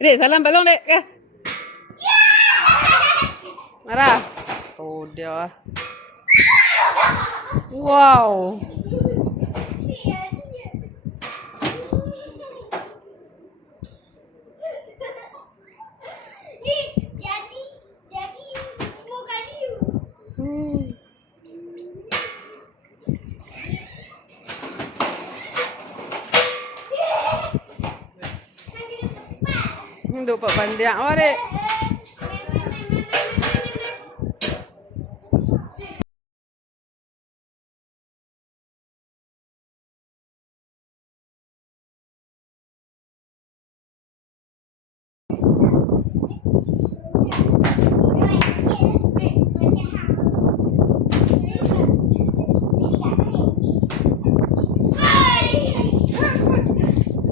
Dek, salam balong dek. Ke? Marah. Oh dia. Wow. Duk pak pandiak awak dek.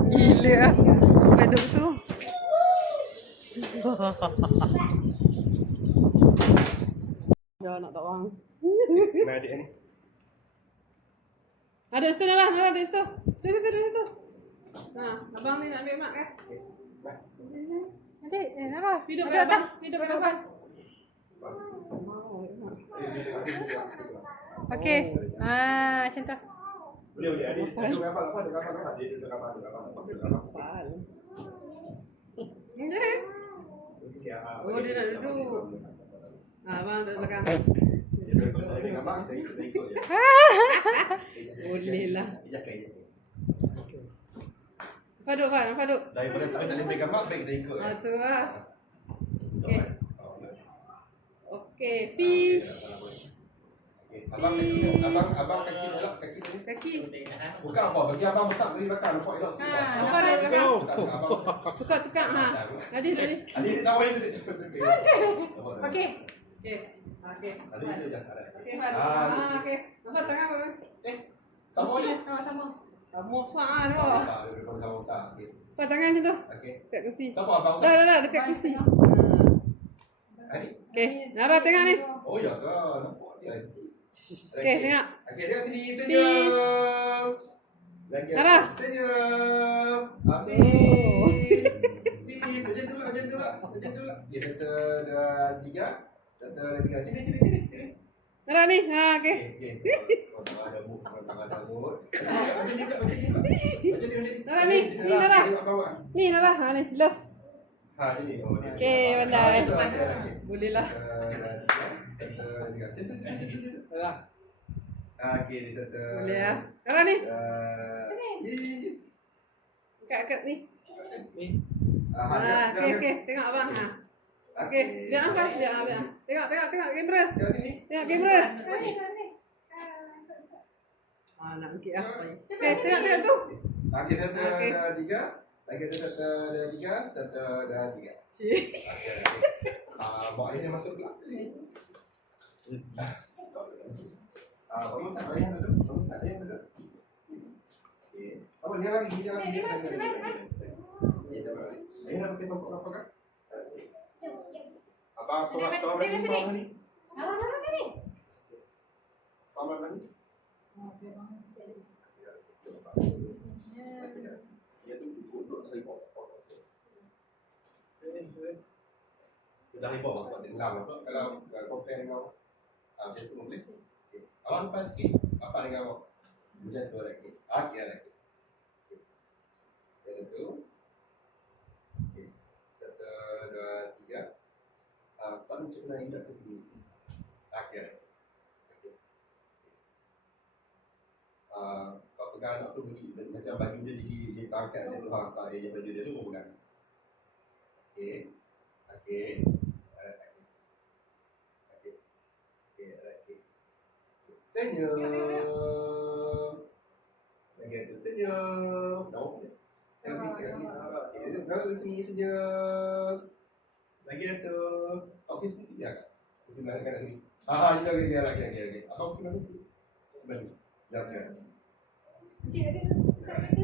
Gila ah. Duduk tu. Dah nak tak orang. Mana adik ni? Ada situ Nara, Nara ada situ. Di situ. Ha, abang ni nak ambil mak kan? Adik, Nara. Hidup kat abang. Hidup kat abang. Okey. Macam tu. Boleh adik. Duduk kat abang. Dia duduk kat abang. Oh, dia nak duduk. Abang duduk belakang. Boleh lah. Faduk. Daripada tak boleh pegang mak, baik kita ikut. Tu lah. Okey, fish. Abang kaki elok, kaki tadi. Kaki. Bukan apa, bagi abang besar dari belakang, nampak elok sikit. Nampak dari belakang. Tukar. Ha. Adik. Adik tahu yang tu. Okey. Adik tu je. Okey, Faduk. Okey. Nampak tangan apa? Sama je. Sama. Kamu besar dah. Sama besar. Nampak tangan macam tu. Okey. Dekat kursi. Siapa abang besar? Dah dekat kursi. Adik. Okey, Nara tengok ni. Oh ya ke? Nampak dia. Okey, tengok. Okey, tengok sini. Senyum. Lagi. Nara. Senyum. Amin. Macam tu lah. Ya, satu, dua, tiga. Sini. Nara ni. Ha, okey. Ada mood. Macam ni. Nara ni. Ni Nara. Ni Nara. Ha ni, love. Ha, ini. Okey, pandai. Boleh lah. Okey, dia satu. Boleh lah. Nara ni. Ni. Kat ni. Ni. Okey. Tengok abang. Ha. Okey, biar abang. Tengok kamera. Tengok sini. Tengok kamera. Nak angkat apa ni? Okey, tengok tu. Okey, satu, dua, tiga. Lagi ada satu, dua, tiga. Satu, dua, tiga. Bawa ni masuk pula. Kamu tak payah duduk. Okey. Apa dia lagi? Ayah nak pakai sokok apa kan? Abang solat ni. Paman lagi. Dia tu duduk dari bawah. Dari bawah sebab dia gelam apa? Kalau compare dengan dia tu boleh. Awak lepas sikit. Apa dengan awak? Macam tu lagi. Okey lagi. Yang tu. Okey. 1, 2, 3. Pak macam mana indah ke sini? Okey. Okey. Kau pegang anak tu bagi macam baju dia jadi tangkat dia tu hang tak dia baju dia tu kau pegang. Okey. Okey. Okey. Okey. Senyum. Lagi tu senyum. Tahu tak? Tengok sini senyum. Lagi tu. Okey sini dia. Sini mana kan sini. Ini lagi. Apa sini mana sini? Sini. Jap. Okey. Tidak. 1, 2.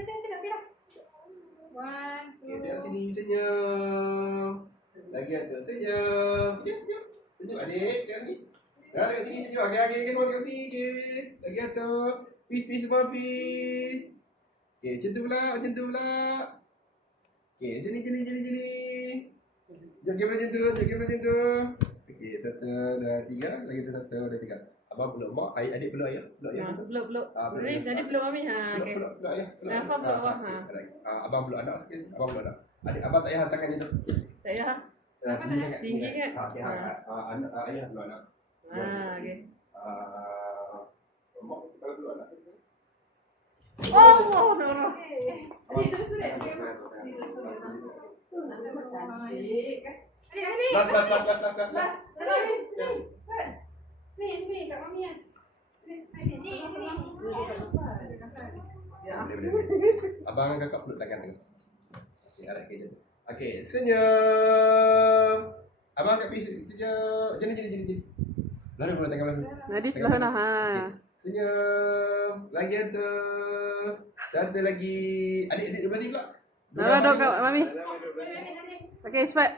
Tengok sini senyum. Lagi ada senyum. Senyum adik. Tengok ni. Tengok sini senyum. Okey semua tengok sini. Okey. Lagi ada. Peace semua peace. Okey, macam tu pula. Okey, macam ni. Jangan macam tu. Okey, 1, 2, 3. Lagi 1, 2, 3. Abang peluk mak, adik peluk ayah. Peluk. Jadi peluk mami. Peluk ayah. Apa peluk awak? Abang peluk anak. Adik abang tak payah hantarkan dia tu. Tak payah. Tinggi kan? Ayah peluk anak. Okey. Mak kalau peluk anak. Allah. Adik dulu sudah. Last. Ni kat mami kan. Ni. Abang dan kakak peluk tangan ni. Okey, arah kerja. Okey, senyum. Abang kat pergi senyum. Jadi. Lalu pula tangan lagi. Nadi sebelah sana. Senyum. Lagi ada. Satu lagi. Adik berani pula. Nara duduk kat mami. Okey, cepat.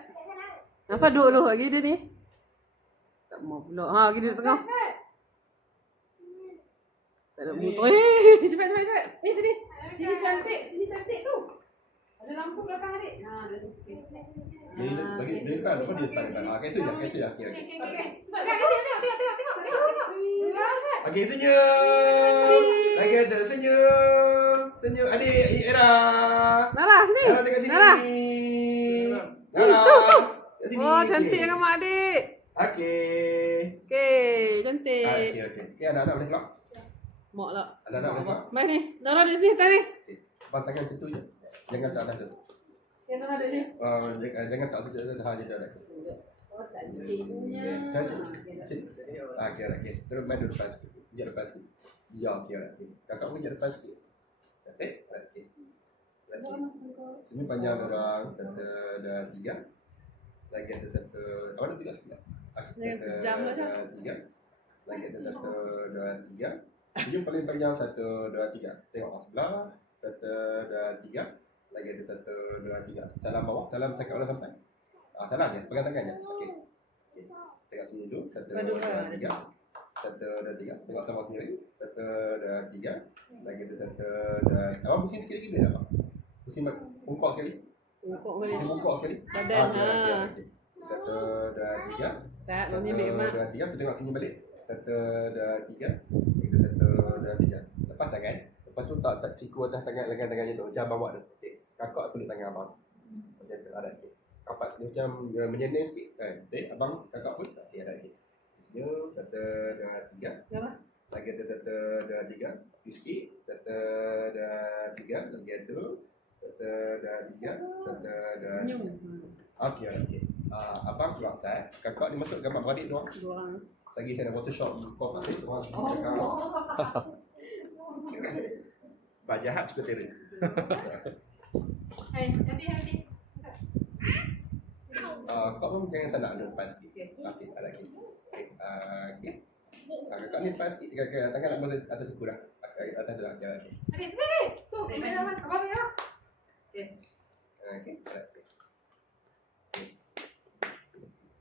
Nafa duduk dulu lagi dia ni. Tak mau pula. Lagi dia tengah. Tak ada motor. Cepat. Ni sini. Sini cantik tu. Ada lampu belakang adik. Dia kan apa dia tangan. Okey sudah. Okey. Okey. Cepat. Tengok. Okey, senyum. Lagi ada senyum. Adik Era. Nara, sini. Nara tengok sini. Nara. Nara. Tu. Kat sini. Oh, cantik dengan mak adik. Okey, cantik. Okey, anak-anak boleh keluar? Mak lah. Anak-anak boleh keluar? Mai ni. Nara duduk sini tadi. Abang tangan macam tu je. Jangan tak atas tu. Yang Nara duduk ni. Jangan tak atas tu. Dia dah. Oh, cantiknya. Okey. Terus main duduk depan sikit. Sekejap depan sikit. Ya, okey. Kakak pun sekejap depan sikit. Cantik. Okey. Sini panjang orang. 1, 2, 3. Lagi ada 1. Awak nak tengok sebelah? 1, 2, 3. Lagi ada 1, 2, 3. Senyum paling panjang 1, 2, 3. Tengok sebelah. 1, 2, 3. Lagi ada 1, 2, 3. Salam bawah. Salam cakap orang sampai. Salam je. Pegang tangan je. Okey. Tengok sini dulu. 1, 2, 3. 1, 2, 3. Tengok sama sendiri. 1, 2, 3. Lagi ada 1, 2. Abang pusing sikit lagi boleh tak? Pusing bungkok sekali. Pusing bungkok sekali. Badan. Okey. 1, 2, 3. Tak, mami ambil mak. 1, 2, 3. Tu tengok sini balik. 1, 2, 3. Kita 1, 2, 3. Lepas tangan. Lepas tu tak siku atas tangan lengan tangannya tu. Macam abang buat tu. Okey. Kakak peluk tangan abang. Macam tu ada sikit. Kapat macam menyending sikit kan. Okey, abang kakak pun okey ada sikit. Senyum. 1, 2, 3. Lagi ada 1, 2, 3. Sikit. 1, 2, 3. Lagi ada 1, 2, 3. 1, 2, 3. Okey. Abang keluar outside. Kakak ni masuk gambar beradik dua orang. Lagi saya nak Photoshop kau kat situ orang cakap. Bak jahat suka terer. Hai, hati. Kau pun jangan salah ada depan sikit. Okey, ada lagi. Okey. Kakak ni depan sikit. Kakak tangan nak boleh atas suku dah. Atas dah. Okey. Adik, sini. Tu, abang ni. Okey.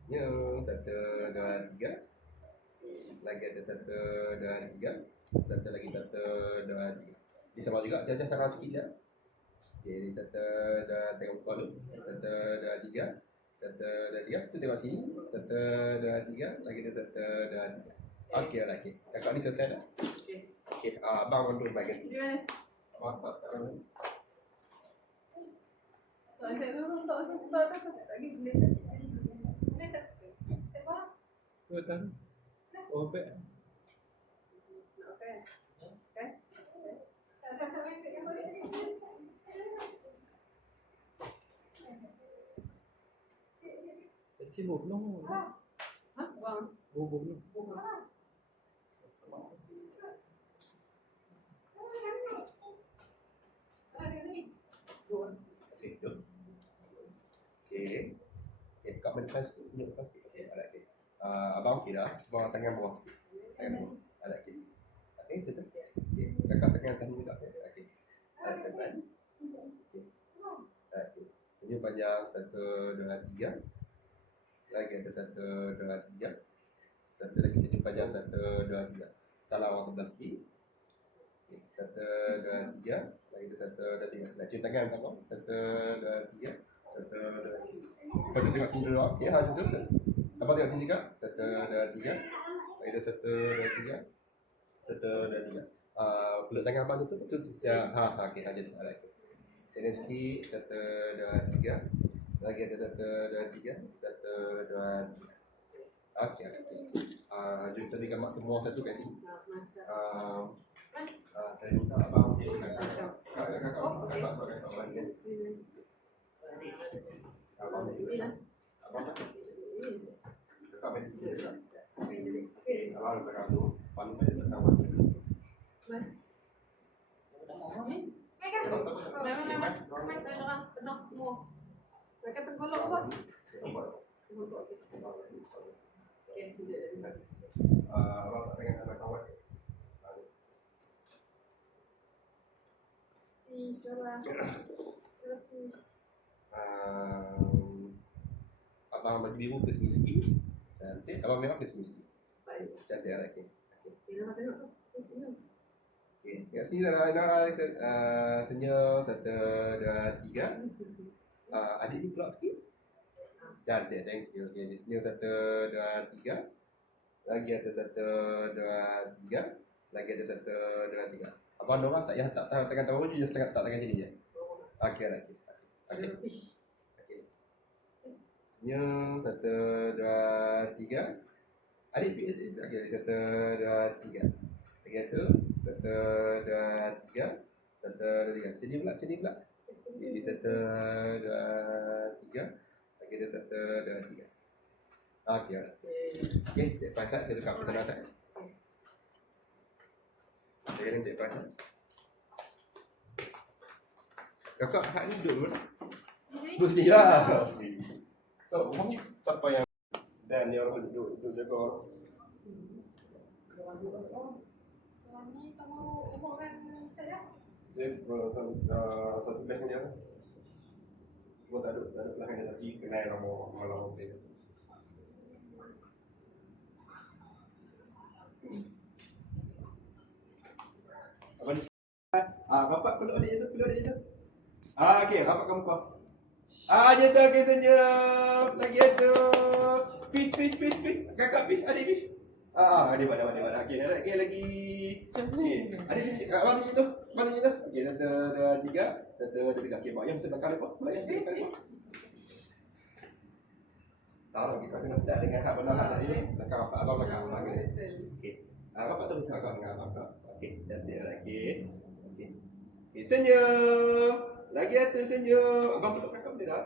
Senyum. 1, 2, 3. Lagi ada 1, 2, 3. Satu lagi 1, 2, 3. Ini sama juga, jajah tangan sikit je. Okay, ni 1, 2, tengok muka dulu. 1, 2, 3. 1, 2, 3. Tu tengok sini. 1, 2, 3. Lagi ada 1, 2, 3. Okey lah, okey. Kakak ni selesai dah? Okey, abang untuk bagian Di mana? abang tak tahu. Tak saya dulu tak lagi boleh. Boleh saya bawa. Betul. Oh, baik. Okey. Okey. Saya minta yang boleh. Kecil belum. Hah? Bang. Oh, belum. Okey, tu. Okey. Okey, kat depan sikit, tunjuk depan sikit. Okey, alright, okey. Abang okey dah. Bawa tangan bawah sikit. Tangan bawah. Alright, okey. Okey, macam tu. Okey, kakak tekan atas juga. Okey. Alright, tekan. Okey. Alright, okey. Senyum panjang, 1, 2, 3. Lagi ada 1, 2, 3. Satu lagi senyum panjang, 1, 2, 3. Salah orang sebelah sikit. Okay. 1, 2, 3. Lagi ada 1, 2, 3. Nak cium tangan apa? 1, 2, 3. 1, 2, 3. Kau tengok sini dulu. Okey, macam tu. Abang tengok sini juga. 1, 2, 3. Lagi ada 1, 2, 3. 1, 2, 3. Peluk tangan abang tu betul siap. Okey, aja tu. Alright. Sini sikit. 1, 2, 3. Lagi ada 1, 2, 3. 1, 2, 3. Okey, okey. Jom tadi mak semua satu kat sini. Saya minta abang abang baju biru ke sini sikit. Cantik. Abang merah ke sini sikit. Cantik lah. Okey. Okey. Terima kasih Zara. Senyum. 1, 2, 3. Adik ni pulak sikit. Cantik. Thank you. Okey. Senyum. 1, 2, 3. Lagi ada 1, 2, 3. Lagi ada 1, 2, 3. Abang dorang tak payah tak tangan tahu je, just tak tangan sini je. Okey, okey. Okey. Okey. Senyum. 1, 2, 3. Adik okey, 1, 2, 3. Lagi tu 1, 2, 3. 1, 2, 3. Sini pula. Jadi 1, 2, 3. Lagi ada 1, 2, 3. Okey. Okey, cek pasal saya tukar pesanan saya. Saya kena cek pasal. Kakak hak ni duduk mana? Duduk sini lah. So, orang ni siapa yang dan ni orang duduk jaga orang. Orang ni kamu umurkan saya? Satu batch ni lah. Cuma tak ada pelanggan lagi kenal nama malam dia. Apa ni? Bapak peluk adik tu. Okey, bapak kamu kau. Je tu, okey senyum. Lagi tu. Peace. Kakak peace, adik peace. Adik pada. Okey, lagi. Okey, adik tunjuk, abang tunjuk tu. Okey, 1, 2, 3. 1, 2, 3. Okey, mak yang sedangkan apa? Mak yang sedangkan apa? Tahu kita kena start dengan hak benar hak tadi. Belakang bapak, abang belakang abang. Okey. Bapak terus agak dengan abang. Okey, cantik lagi. Okey, senyum. Lagi ada senyum. Abang peluk kakak boleh tak?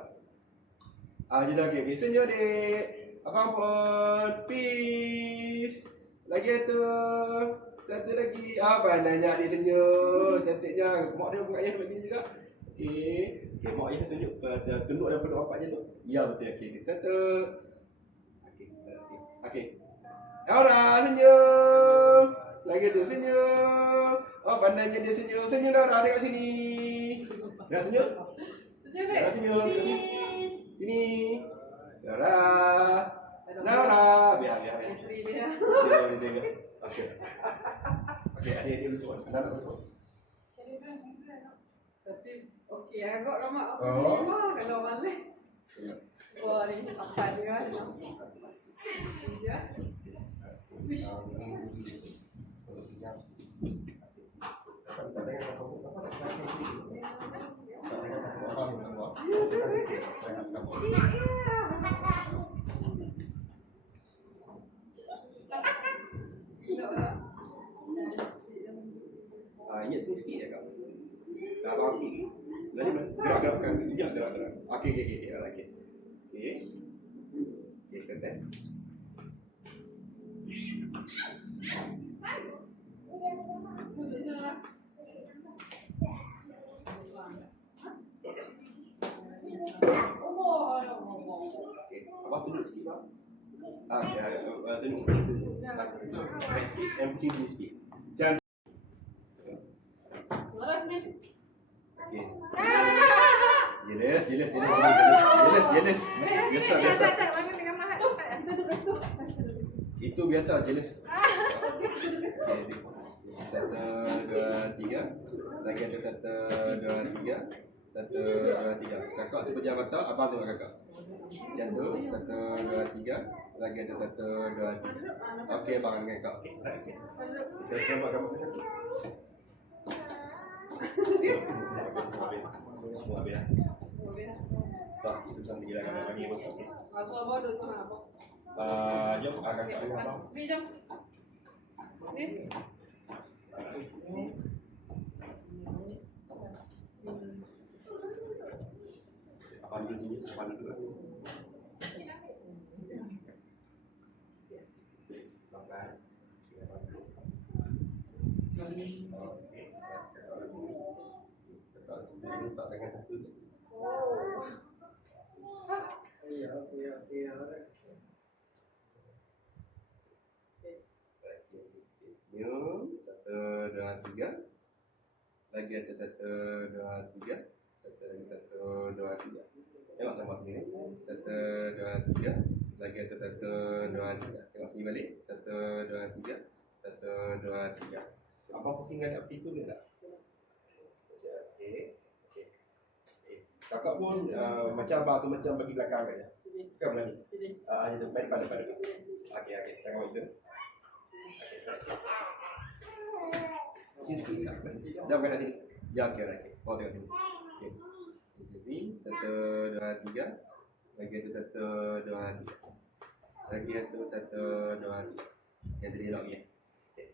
Dia dah okey. Senyum dek. Abang pun. Peace. Lagi ada. Satu lagi. Pandainya adik senyum. Cantiknya. Mak dia mak ayah begini juga. Okey, mak ayah tunjuk tunduk dan peluk bapaknya tu. Ya betul. Okey, satu. Okey. Aura senyum. Lagi tu senyum. Pandainya dia senyum. Senyum dah tengok sini. Dah senyum? Senyum dek. Dah senyum. Peace. Sini. Aura. Biar. Isteri dia. ya. Okey. Okey, adik betul. Anda nak betul. Tapi okey agak ramai apa Oh. ni kalau balik. Wah ni apa dia ni. Ya. Wish. Ingat sini sikit je kak. Abang sikit. Jadi gerak-gerakkan. Ingat gerak-gerak. Okey. Okey. Okey, kata. Abang tunjuk sikit bang. Tunjuk. Yang pusing sini sikit. Jangan. Malas ni. Okey. Jelas. Biasa. Mami pegang mahat. Kita duduk situ. Itu biasa, jelas. Okey, kita duduk situ. 1, 2, 3. Lagi ada 1, 2, 3. 1, 2, 3. Kakak tu pejam mata, abang tengok kakak. Macam tu, 1, 2, 3. Lagi ada 1, 2, 3. Okey, abang dengan kakak. Okey. Kita buat gambar satu. Semua habis dah. Tak, itu sampai gila gambar kami. Okey. Aku abang duduk nak apa? Jom, kakak dengan abang. Pergi jom. Ni. Abang duduk sini, abang duduk. Yuk, 1, 2, 3. Lagi ada 1, 2, 3. Satu lagi 1, 2, 3. Tengok sama sini. 1, 2, 3. Lagi ada 1, 2, 3. Tengok sini balik. 1, 2, 3. 1, 2, 3. Abang pusingkan api tu ke tak? Okey. Kakak pun macam abang tu macam bagi belakang kan ya? Kan berani? Sini. Ada depan. Okey. Tengok itu. Okey. Sikit tak? Dah bukan nak sini. Ya, okey. Bawa tengok sini. Okey. Jadi 1, 2, 3. Lagi ada 1, 2, 3. Lagi ada 1, 2, 3. Yang tadi lagi ya. Okey.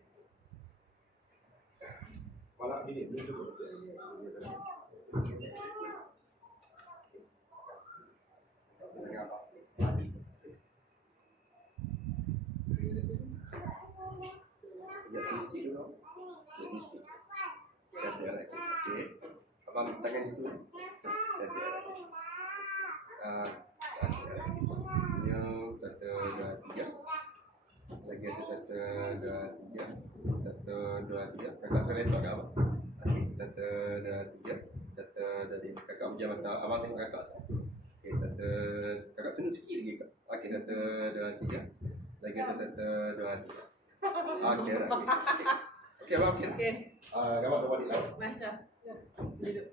Walak bilik belum cukup. Sikit dulu. Sikit. Cantik lagi. Okey. Abang tangan itu. Cantik lagi. Ini 1, 2, 3. Lagi ada 1, 2, 3. 1, 2, 3. Kakak terletak kat abang. Okey. 1, 2, 3. 1, 2, 3. Kakak pejam mata. Abang tengok kakak. Okey. Kakak tunjuk sikit lagi kak. Okey. 1, 2, 3. Lagi ada 1, 2, 3. Okey. Okey abang okey. Okey. Gambar di awal. Mas dah. Duduk.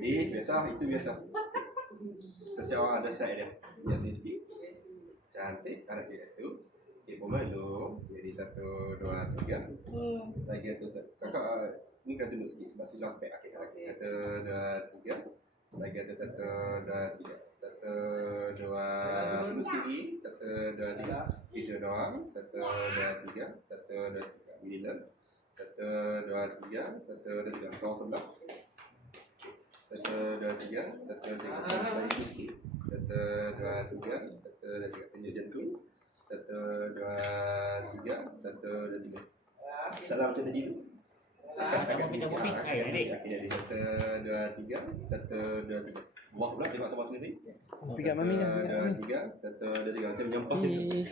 Biasa, itu biasa. Setiap orang ada side dia. Biasa sikit. Cantik, anak dia tu. Okey, formal dulu. Jadi 1, 2, 3. Lagi ada satu. Kakak ni kena tunduk sikit sebab silang spek. Okey. 1, 2, 3. Lagi ada 1, 2, 3. 1, 2. Tunduk sikit. 1, 2, 3. Kisah doang. 1, 2, 3. 1, 2, 3. Bila 1, 2, 3. 1, 2, 3. Kau sebelah. 1, 2, 3. 1, 2, 3. Bagi sikit. 1, 2, 3. 1, 2, 3. Tunjuk jantung. 1, 2, 3. 1, 2, 3. Salam macam tadi tu. Tekan Minta kopi. Okey, jadi 1, 2, 3. 1, 2, 3. Buah pula tengok sama sendiri. Kopi kat mami kan. 1, 2, 3. 1, 2, 3. Macam menyampah Ih.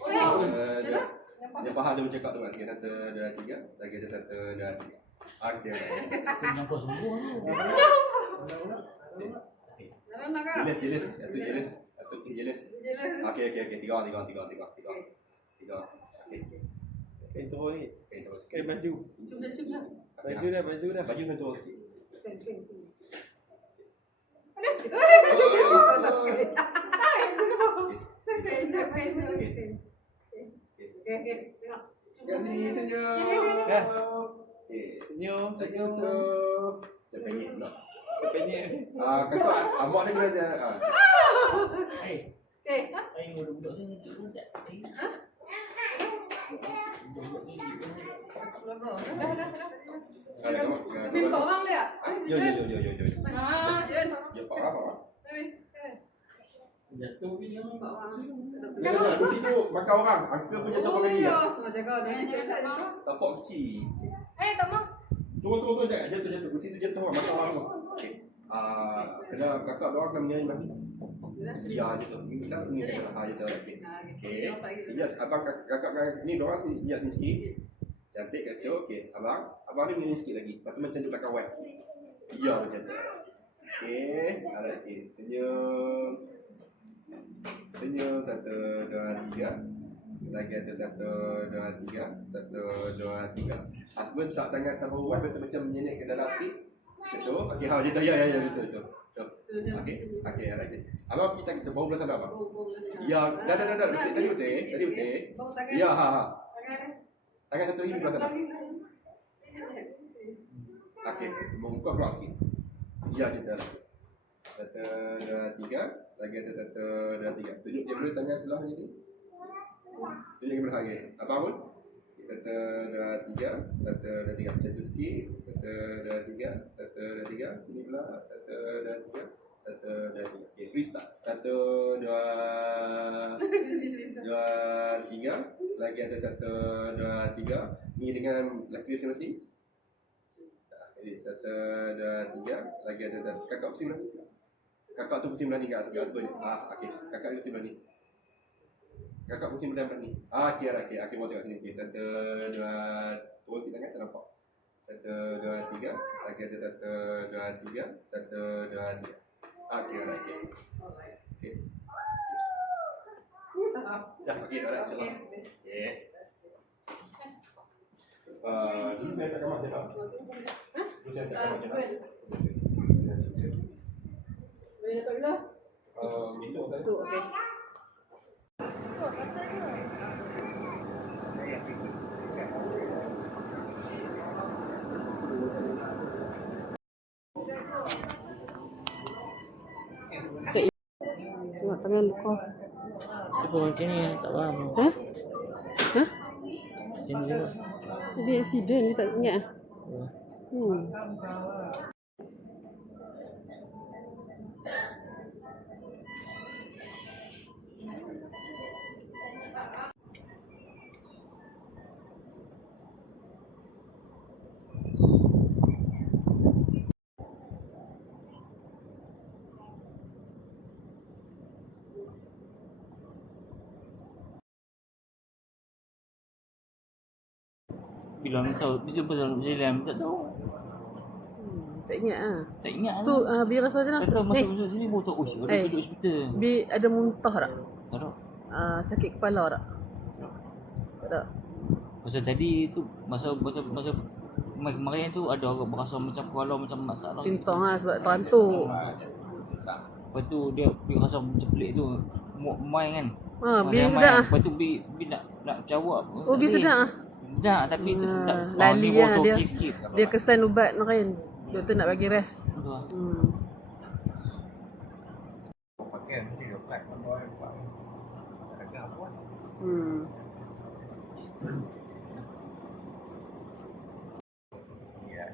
Oh, cerah. Nampak Dia faham dia bercakap tu kan. Okay, 1, 2, 3. Lagi ada 1, 2, 3. Okay. Menyangkut semua tu. Jelas. Satu jelas. Okay. 3 orang. 3. Okay. Kain turun ni. Terus. Kain baju. Baju dah. Baju kena turun sikit. Kat sini senyum. Senyum. Senyum tu. Saya pengit pula. Penyek. Kakak, amak dia kena dia. Air budak-budak ni ngecik pun tak. Budak-budak ni ngecik pun Lebih seorang dia. Yo. Ya, apa? jatuh ke dia. Jangan kursi tu makan orang. Uncle pun jatuh pakai dia. Jaga dia. Tapak kecil. Tak mau. Tunggu jangan jatuh. Kursi tu jatuh makan orang tu. Okey. Kena kakak doang kena menyanyi bagi. Ya jatuh. Ini jatuh. Okey. Yes, abang kakak ni doang ni hias ni sikit. Cantik kat situ. Okey. Abang ni menyanyi sikit lagi. Lepas tu macam tu belakang west. Ya macam tu. Okey. Alright. Senyum. 1, 2, 3. Lagi ada 1, 2, 3. 1, 2, 3. Husband tak tangan tambah buat betul macam menyenek ke dalam sikit. Betul. Okey, betul. Ya betul. Okey, alright. Abang kita bawa belah sana abang. Ya, dah. Tadi betul. Ya, Tangan satu lagi belah sana. Okey, membuka keluar sikit. Ya, cerita. 1, 2, 3. Lagi ada 1, 2, 3. Tunjuk dia dulu tangan sebelah ni. Tunjuk ke belakang lagi. Abang pun. 1, 2, 3. 1, 2, 3. Macam tu sikit. 1, 2, 3. 1, 2, 3. Sini pula. 1, 2, 3. 1, 2, 3. Okay, free start. 1, 2, 3. Lagi ada 1, 2, 3. Ni dengan lelaki masing-masing. Jadi 1, 2, 3. Lagi ada 1. Kakak pusing belah ni. Kakak tu pusing belah ni kat husband. Okey. Kakak ni pusing belah ni. Kakak pusing belah ni. Okey. Okey, mau tengok sini. Okey, 1, 2. Turun kita tangan tak nampak. 1, 2, 3. Lagi ada 1, 2, 3. 1, 2, 3. Okey. Okey. Dah, okey, dah insya-Allah. Okey. Dulu saya tak kamat dia. Dulu saya tak kamat dia. Boleh dapat bila? Besok saya. So, okey. Tengok tangan luka. Siapa macam ni tak faham. Hah? Macam ni juga. Dia accident, dia tak ingat. Bila misal pasal berjalan tak tahu. Tak ingat ah. Tak ingat Tu biar rasa je lah. Lepas masuk sini baru tahu ada duduk hospital. Bi ada muntah tak? Tak tahu. Sakit kepala tak? Tak ada. Pasal tadi tu masa kemarin tu ada orang berasa macam kepala macam masalah. Pintang lah sebab terantuk. Lepas tu dia rasa macam pelik tu. Main kan. Bi sedap. Lepas tu bi nak jawab. Oh, bi sedap. Sedap tapi tak lali ni lah dia. sikit. Dia kesan ubat makan. Doktor nak bagi rest. Pakai mesti dia flat apa buat. Ada apa? Ya,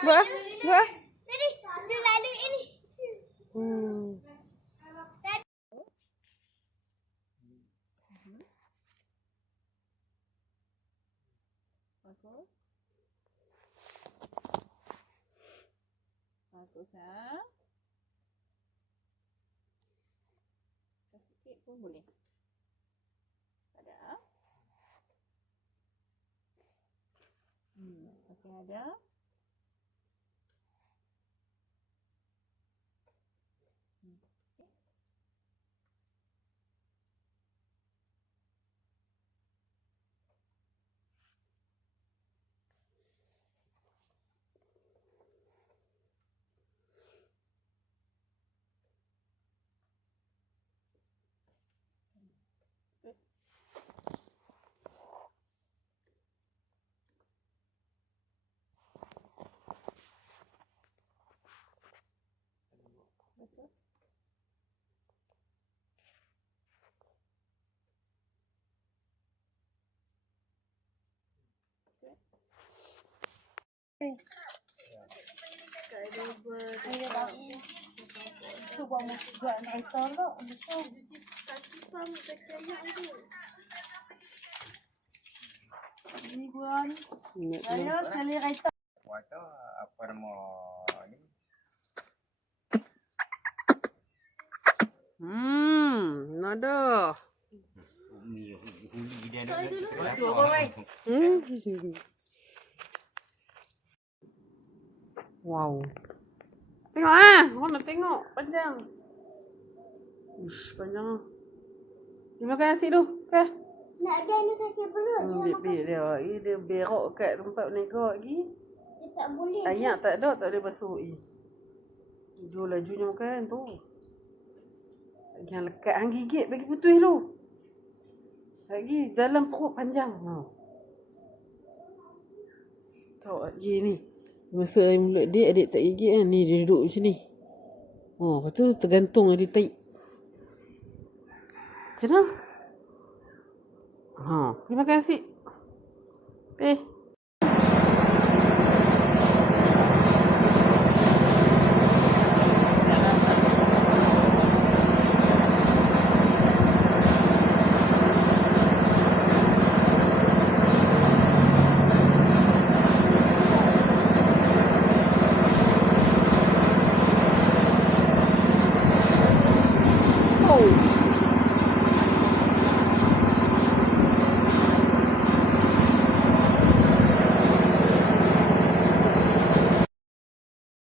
Pak. Buat. Tadi, dia lalu ini. Bagus. Bagus ya. Kasih sikit pun boleh. Ada. Okey ada. Betul. Cuba masuk buat kereta lah. Ini buan. Ayo sekali kereta. Water apa nama ni? Nada. Ni huli dia ada. Wow. Tengok ah, orang nak tengok panjang. Ush, panjang. Dia makan nasi tu, okey. Nak ada ni sakit perut. Bibir dia, dia berok kat tempat menegak lagi. Dia tak boleh. Ayak tak ada basuh. Jom lajunya makan tu. Yang lekat hang gigit bagi putus tu. Lagi dalam perut panjang. Tahu lagi ni. Masa mulut dia adik tak gigit kan. Ni dia duduk macam ni. Lepas tu tergantung dia tarik. Macam mana? Terima kasih.